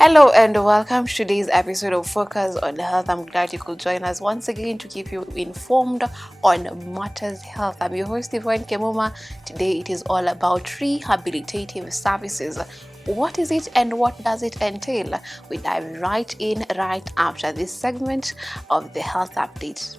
Hello and welcome to today's episode of Focus on Health. I'm glad you could join us once again to keep you informed on matters health. I'm your host, Yvonne Kemuma. Today it is all about rehabilitative services. What is it and what does it entail? We dive right in right after this segment of the Health Update.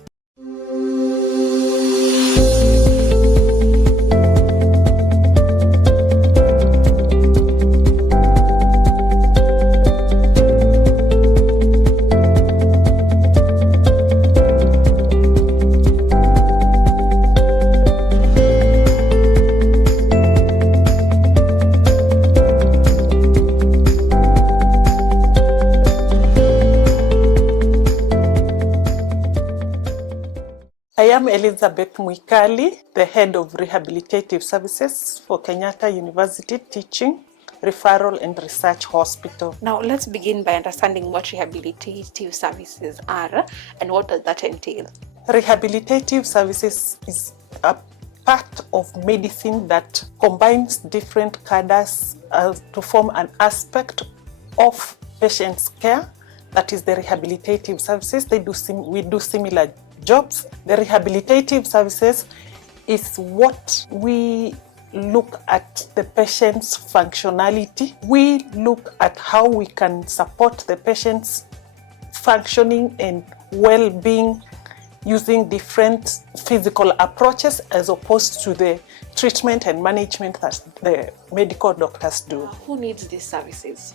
I am Elizabeth Mwikali, the head of Rehabilitative Services for Kenyatta University Teaching, Referral and Research Hospital. Now let's begin by understanding what rehabilitative services are and what does that entail. Rehabilitative services is a part of medicine that combines different cadres to form an aspect of patient's care. That is the rehabilitative services. We do similar jobs. The rehabilitative services is what we look at the patient's functionality. We look at how we can support the patient's functioning and well-being using different physical approaches as opposed to the treatment and management that the medical doctors do. Who needs these services?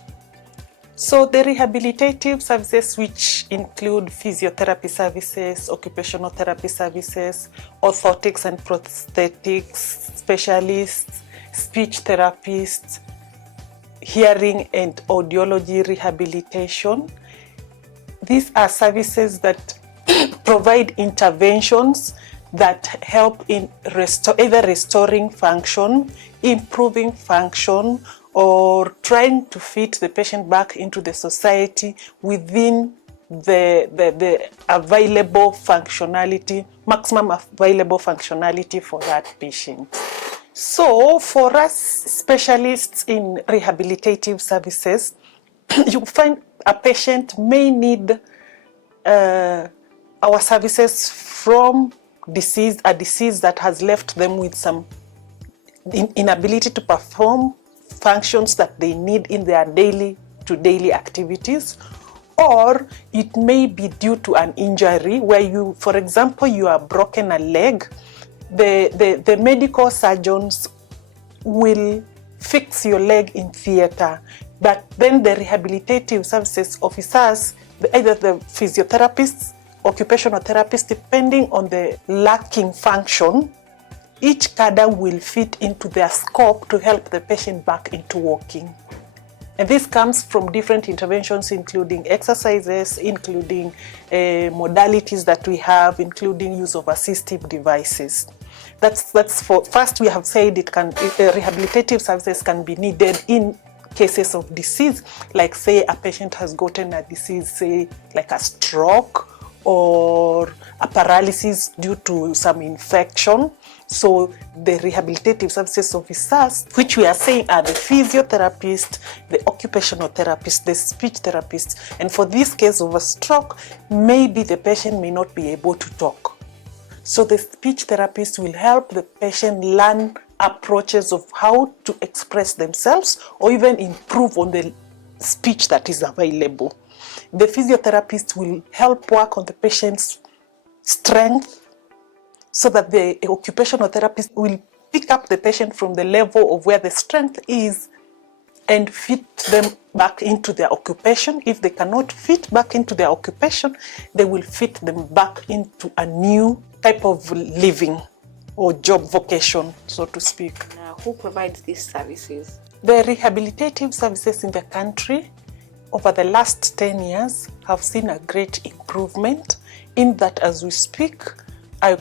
So the rehabilitative services, which include physiotherapy services, occupational therapy services, orthotics and prosthetics specialists, speech therapists, hearing and audiology rehabilitation. These are services that provide interventions that help in either restoring function, improving function, or trying to fit the patient back into the society within the available functionality, maximum available functionality for that patient. So for us specialists in rehabilitative services, you find a patient may need our services from a disease that has left them with some inability to perform functions that they need in their daily activities, or it may be due to an injury where you, for example, you are broken a leg. The medical surgeons will fix your leg in theater, but then the rehabilitative services officers, either the physiotherapists, occupational therapists, depending on the lacking function, each cadre will fit into their scope to help the patient back into walking. And this comes from different interventions, including exercises, including modalities that we have, including use of assistive devices. That's for, first we have said rehabilitative services can be needed in cases of disease, like say a patient has gotten a disease, say like a stroke or a paralysis due to some infection. So the rehabilitative services officers, which we are saying are the physiotherapists, the occupational therapists, the speech therapists, and for this case of a stroke, maybe the patient may not be able to talk. So the speech therapist will help the patient learn approaches of how to express themselves or even improve on the speech that is available. The physiotherapist will help work on the patient's strength, so that the occupational therapist will pick up the patient from the level of where the strength is and fit them back into their occupation. If they cannot fit back into their occupation, they will fit them back into a new type of living or job vocation, so to speak. Now, who provides these services? The rehabilitative services in the country over the last 10 years have seen a great improvement in that as we speak, I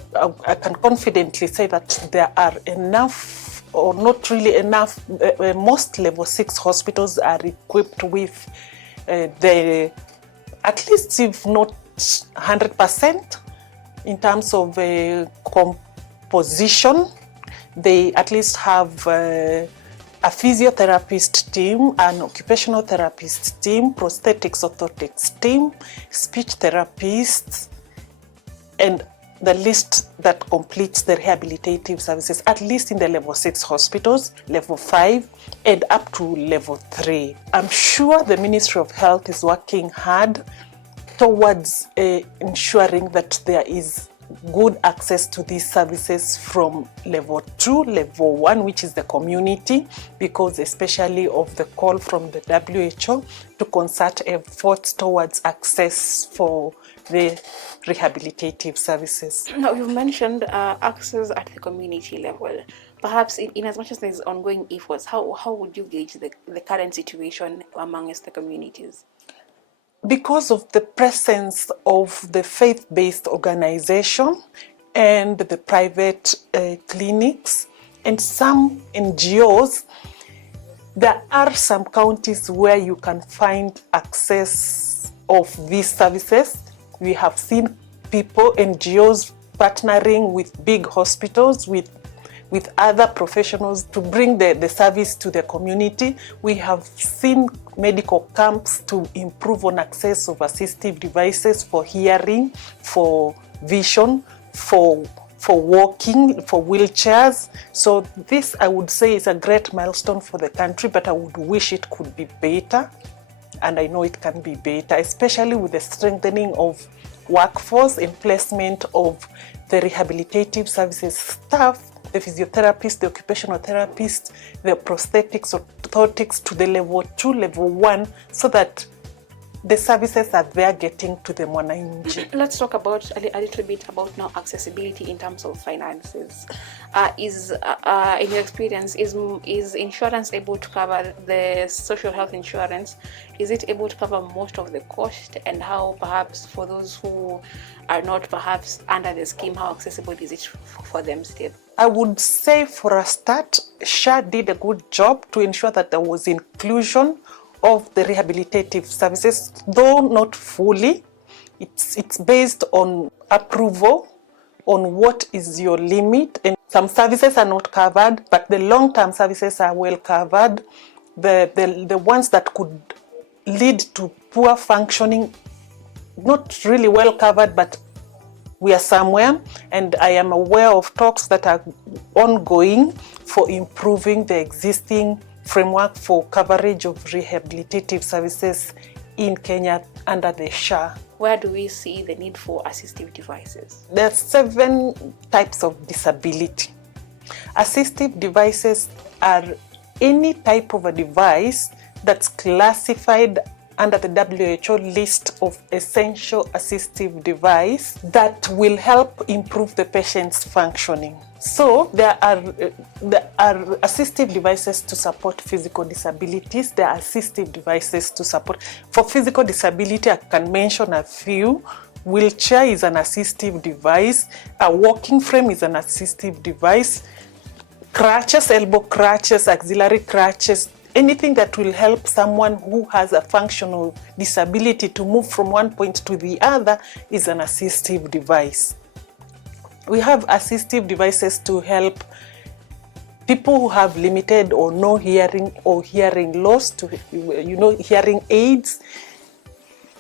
can confidently say that there are enough, or not really enough, most level 6 hospitals are equipped with at least if not 100% in terms of composition, they at least have a physiotherapist team, an occupational therapist team, prosthetics orthotics team, speech therapists, and the list that completes the rehabilitative services, at least in the level 6 hospitals, level 5, and up to level 3. I'm sure the Ministry of Health is working hard towards ensuring that there is good access to these services from level 2, level 1, which is the community, because especially of the call from the WHO to concert efforts towards access for the rehabilitative services. Now, you've mentioned access at the community level. Perhaps in as much as there's ongoing efforts, how would you gauge the current situation amongst the communities? Because of the presence of the faith-based organization and the private clinics and some NGOs, there are some counties where you can find access of these services. We have seen people, NGOs, partnering with big hospitals, with other professionals to bring the service to the community. We have seen medical camps to improve on access of assistive devices for hearing, for vision, for walking, for wheelchairs. So this, I would say, is a great milestone for the country, but I would wish it could be better. And I know it can be better, especially with the strengthening of workforce and placement of the rehabilitative services staff, the physiotherapist, the occupational therapist, the prosthetics, orthotics to the level 2, level 1, so that the services are there getting to the mwananchi. Let's talk about a little bit about now accessibility in terms of finances. In your experience, is insurance able to cover the social health insurance? Is it able to cover most of the cost? And how, perhaps, for those who are not perhaps under the scheme, how accessible is it for them still? I would say for a start, SHA did a good job to ensure that there was inclusion of the rehabilitative services, though not fully. It's based on approval, on what is your limit, and some services are not covered, but the long-term services are well covered. The ones that could lead to poor functioning, not really well covered, but we are somewhere, and I am aware of talks that are ongoing for improving the existing framework for coverage of rehabilitative services in Kenya under the SHA. Where do we see the need for assistive devices? There are 7 types of disability. Assistive devices are any type of a device that's classified under the WHO list of essential assistive device that will help improve the patient's functioning. So there are assistive devices to support physical disabilities. There are assistive devices to support. For physical disability, I can mention a few. Wheelchair is an assistive device. A walking frame is an assistive device. Crutches, elbow crutches, axillary crutches, anything that will help someone who has a functional disability to move from one point to the other is an assistive device. We have assistive devices to help people who have limited or no hearing or hearing loss, to hearing aids,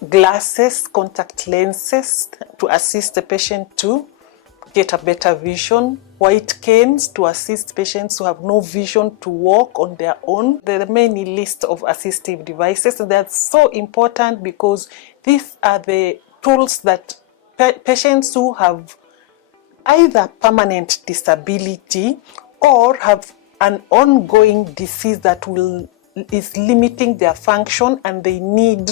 glasses, contact lenses to assist the patient to get a better vision, white canes to assist patients who have no vision to walk on their own. There are many lists of assistive devices, and they're so important because these are the tools that patients who have either permanent disability or have an ongoing disease that is limiting their function, and they need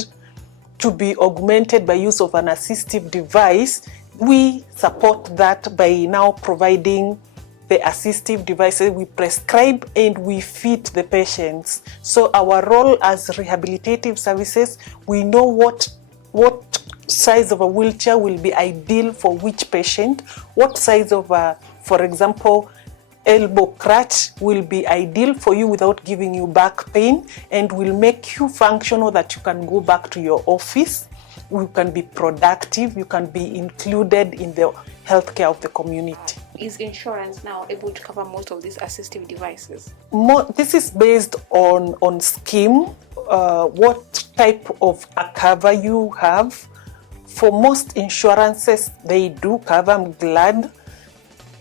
to be augmented by use of an assistive device. We support that by now providing the assistive devices. We prescribe and we fit the patients. So our role as rehabilitative services, we know what size of a wheelchair will be ideal for which patient, what size of for example, elbow crutch will be ideal for you without giving you back pain and will make you functional that you can go back to your office. You can be productive, you can be included in the healthcare of the community. is insurance now able to cover most of these assistive devices? This is based on scheme, what type of a cover you have. For most insurances, they do cover, I'm glad.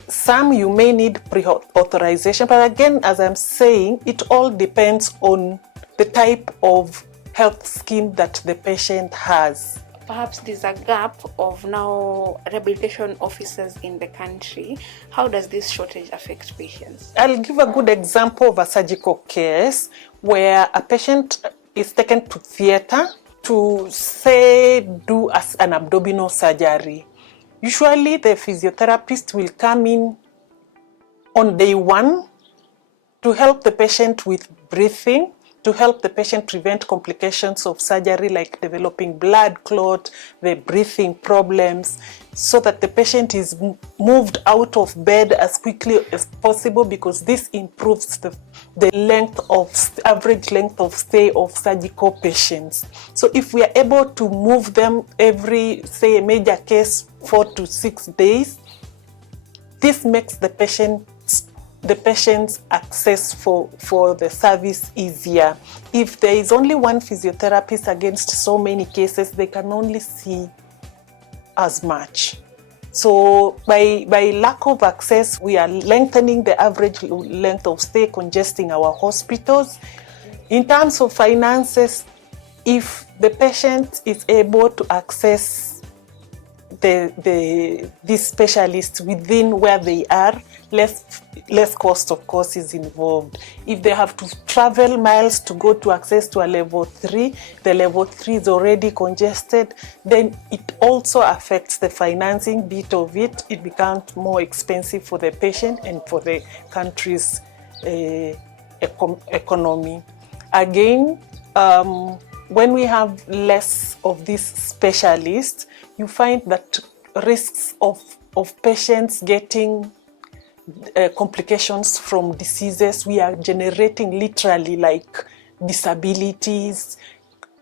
Some you may need pre-authorization, but again, as I'm saying, it all depends on the type of health scheme that the patient has. Perhaps there's a gap of now rehabilitation officers in the country. How does this shortage affect patients? I'll give a good example of a surgical case where a patient is taken to theater to, say, do an abdominal surgery. Usually the physiotherapist will come in on day one to help the patient with breathing, to help the patient prevent complications of surgery like developing blood clot, the breathing problems, so that the patient is moved out of bed as quickly as possible, because this improves the average length of stay of surgical patients. So if we are able to move them every, say, a major case 4 to 6 days, this makes the patient's access for the service easier. If there is only one physiotherapist against so many cases, they can only see as much. So by lack of access, we are lengthening the average length of stay, congesting our hospitals. In terms of finances, if the patient is able to access these specialists within where they are, less cost, of course, is involved. If they have to travel miles to go to access to a level 3, the level 3 is already congested, then it also affects the financing bit of it. It becomes more expensive for the patient and for the country's economy. Again, when we have less of these specialists, you find that risks of patients getting complications from diseases we are generating literally, like disabilities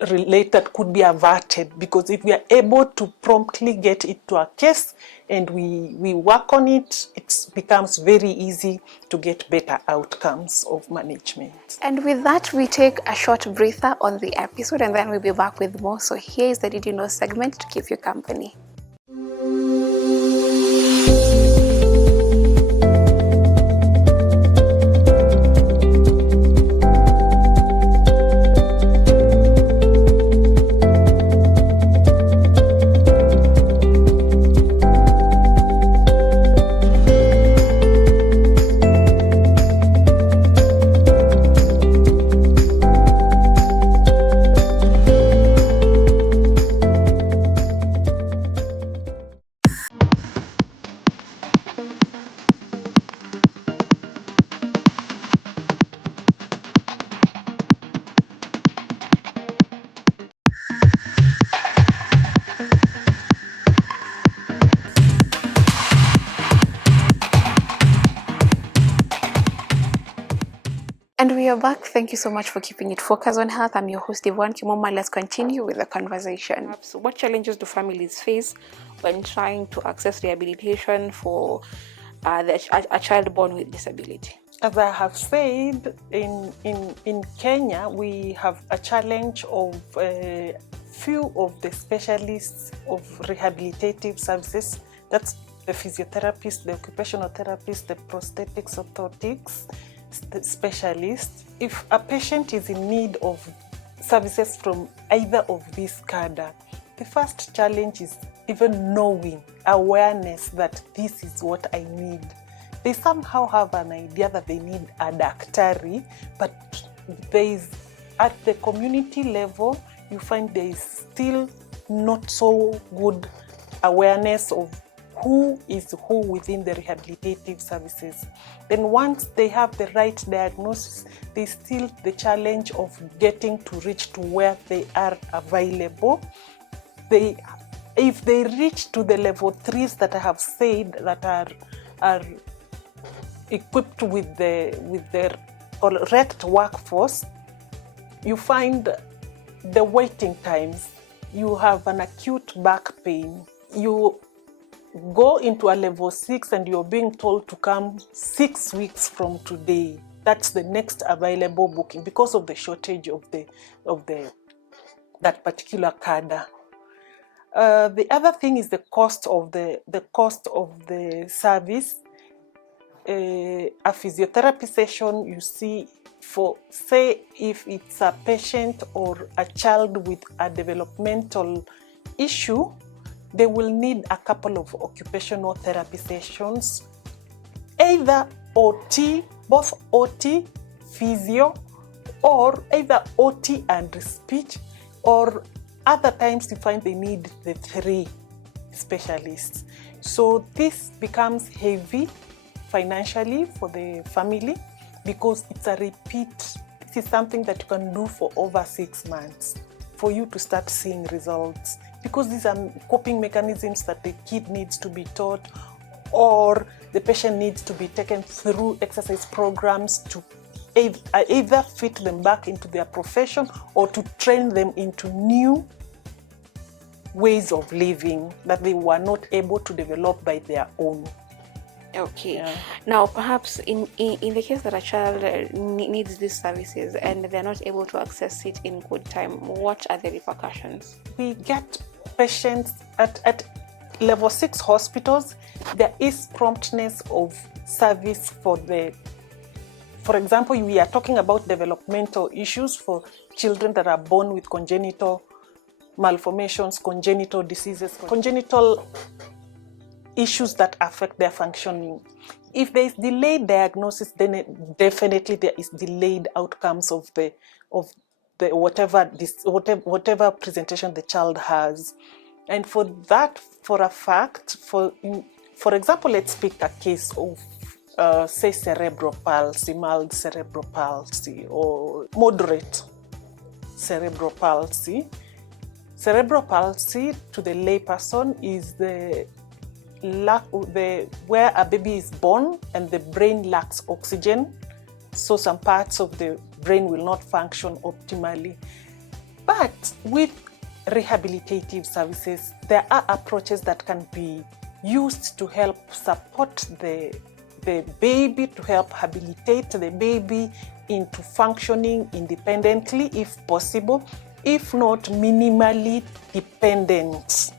related, could be averted, because if we are able to promptly get it to a case and we work on it, it becomes very easy to get better outcomes of management. And with that, we take a short breather on the episode, and then we'll be back with more. So here is the Did You Know segment to keep you company. And we are back. Thank you so much for keeping it focused on health. I'm your host, Yvonne Kimoma. Let's continue with the conversation. So what challenges do families face when trying to access rehabilitation for a child born with disability? As I have said, in Kenya, we have a challenge of few of the specialists of rehabilitative services. That's the physiotherapist, the occupational therapist, the prosthetics, orthotics specialist. If a patient is in need of services from either of these cadre, the first challenge is even knowing, awareness that this is what I need. They somehow have an idea that they need a daktari, but there is, at the community level, you find there is still not so good awareness of who is who within the rehabilitative services. Then once they have the right diagnosis, there's still the challenge of getting to reach to where they are available. If they reach to the level 3s that I have said, that are equipped with the correct workforce, you find the waiting times. You have an acute back pain. You go into a level 6 and you're being told to come 6 weeks from today, that's the next available booking because of the shortage of that particular cadre. The other thing is the cost of the service. A physiotherapy session, you see, for say if it's a patient or a child with a developmental issue, they will need a couple of occupational therapy sessions, either OT, both OT, physio, or either OT and speech, or other times you find they need the 3 specialists. So this becomes heavy financially for the family because it's a repeat. This is something that you can do for over 6 months for you to start seeing results, because these are coping mechanisms that the kid needs to be taught, or the patient needs to be taken through exercise programs to either fit them back into their profession or to train them into new ways of living that they were not able to develop by their own. Okay. Yeah. Now, perhaps in the case that a child needs these services and they're not able to access it in good time, what are the repercussions? We get patients at level 6 hospitals. There is promptness of service for example, we are talking about developmental issues for children that are born with congenital malformations, congenital diseases, congenital issues that affect their functioning. If there is delayed diagnosis, then definitely there is delayed outcomes of the whatever presentation the child has. And for that, for a fact, for example, let's pick a case of say cerebral palsy, mild cerebral palsy, or moderate cerebral palsy. Cerebral palsy to the layperson is where a baby is born and the brain lacks oxygen, so some parts of the brain will not function optimally. But with rehabilitative services, there are approaches that can be used to help support the baby, to help rehabilitate the baby into functioning independently if possible, if not minimally dependent.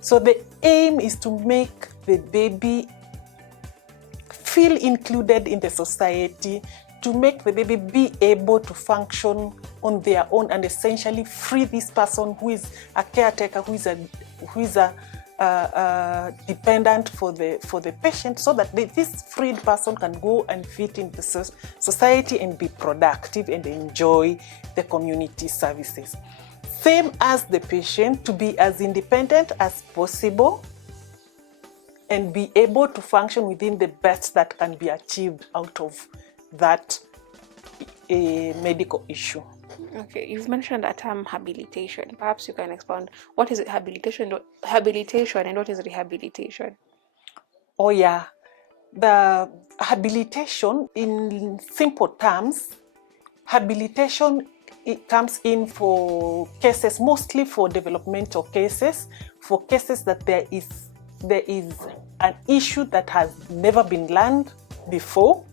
So the aim is to make the baby feel included in the society, to make the baby be able to function on their own and essentially free this person who is a caretaker, who is a dependent for the patient, so that this freed person can go and fit in the society and be productive and enjoy the community services. Same as the patient, to be as independent as possible and be able to function within the best that can be achieved out of that medical issue. Okay, you've mentioned the term habilitation. Perhaps you can expound what is habilitation and what is rehabilitation? Oh yeah, the habilitation, in simple terms, habilitation, it comes in for cases, mostly for developmental cases, for cases that there is an issue that has never been learned before,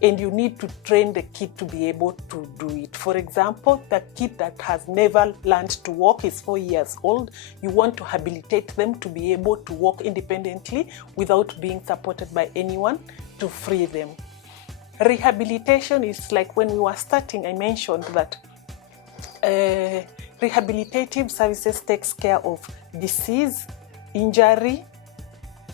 and you need to train the kid to be able to do it. For example, the kid that has never learned to walk is 4 years old. You want to habilitate them to be able to walk independently without being supported by anyone, to free them. Rehabilitation is like when we were starting, I mentioned that rehabilitative services takes care of disease, injury.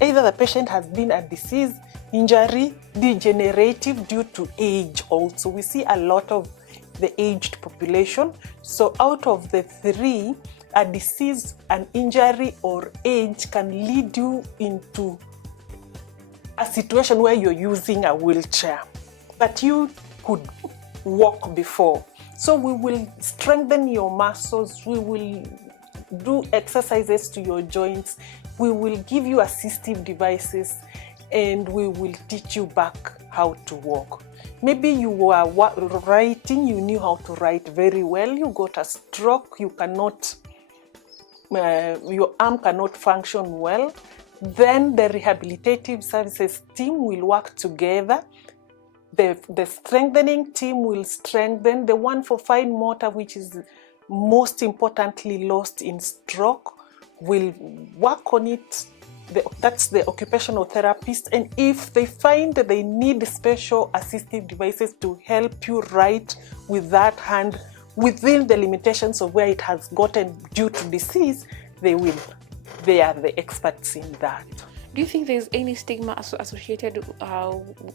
Either the patient has been a disease, injury, degenerative due to age also. We see a lot of the aged population. So out of the 3, a disease, an injury, or age can lead you into a situation where you're using a wheelchair, but you could walk before. So we will strengthen your muscles, we will do exercises to your joints, we will give you assistive devices, and we will teach you back how to walk. Maybe you were writing, you knew how to write very well, you got a stroke, you cannot, your arm cannot function well. Then the rehabilitative services team will work together. The strengthening team will strengthen. The one for fine motor, which is most importantly lost in stroke, will work on it. That's the occupational therapist. And if they find that they need special assistive devices to help you write with that hand within the limitations of where it has gotten due to disease, they are the experts in that. Do you think there's any stigma associated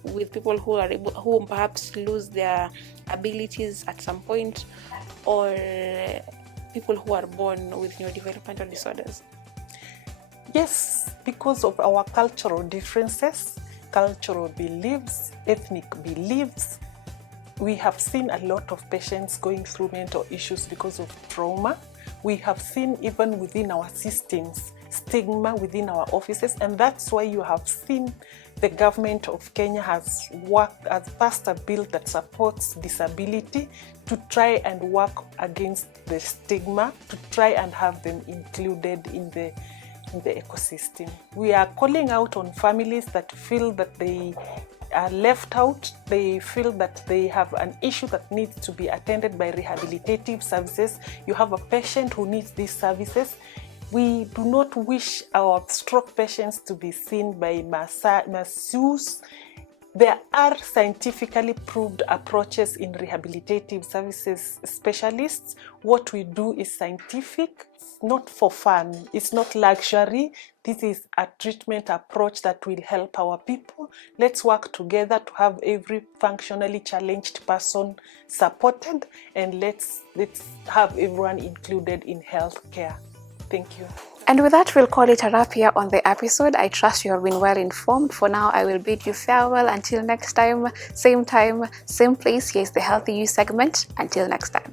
with people who perhaps lose their abilities at some point, or people who are born with neurodevelopmental disorders? Yes, because of our cultural differences, cultural beliefs, ethnic beliefs. We have seen a lot of patients going through mental issues because of trauma. We have seen even within our systems stigma within our offices, and that's why you have seen the government of Kenya has passed a bill that supports disability to try and work against the stigma, to try and have them included in the ecosystem. We are calling out on families that feel that they are left out. They feel that they have an issue that needs to be attended by rehabilitative services. You have a patient who needs these services. We do not wish our stroke patients to be seen by masseurs. There are scientifically proved approaches in rehabilitative services specialists. What we do is scientific, not for fun. It's not luxury. This is a treatment approach that will help our people. Let's work together to have every functionally challenged person supported, and let's have everyone included in healthcare. Thank you. And with that, we'll call it a wrap here on the episode. I trust you have been well informed. For now, I will bid you farewell. Until next time, same place. Here's the Healthy You segment. Until next time.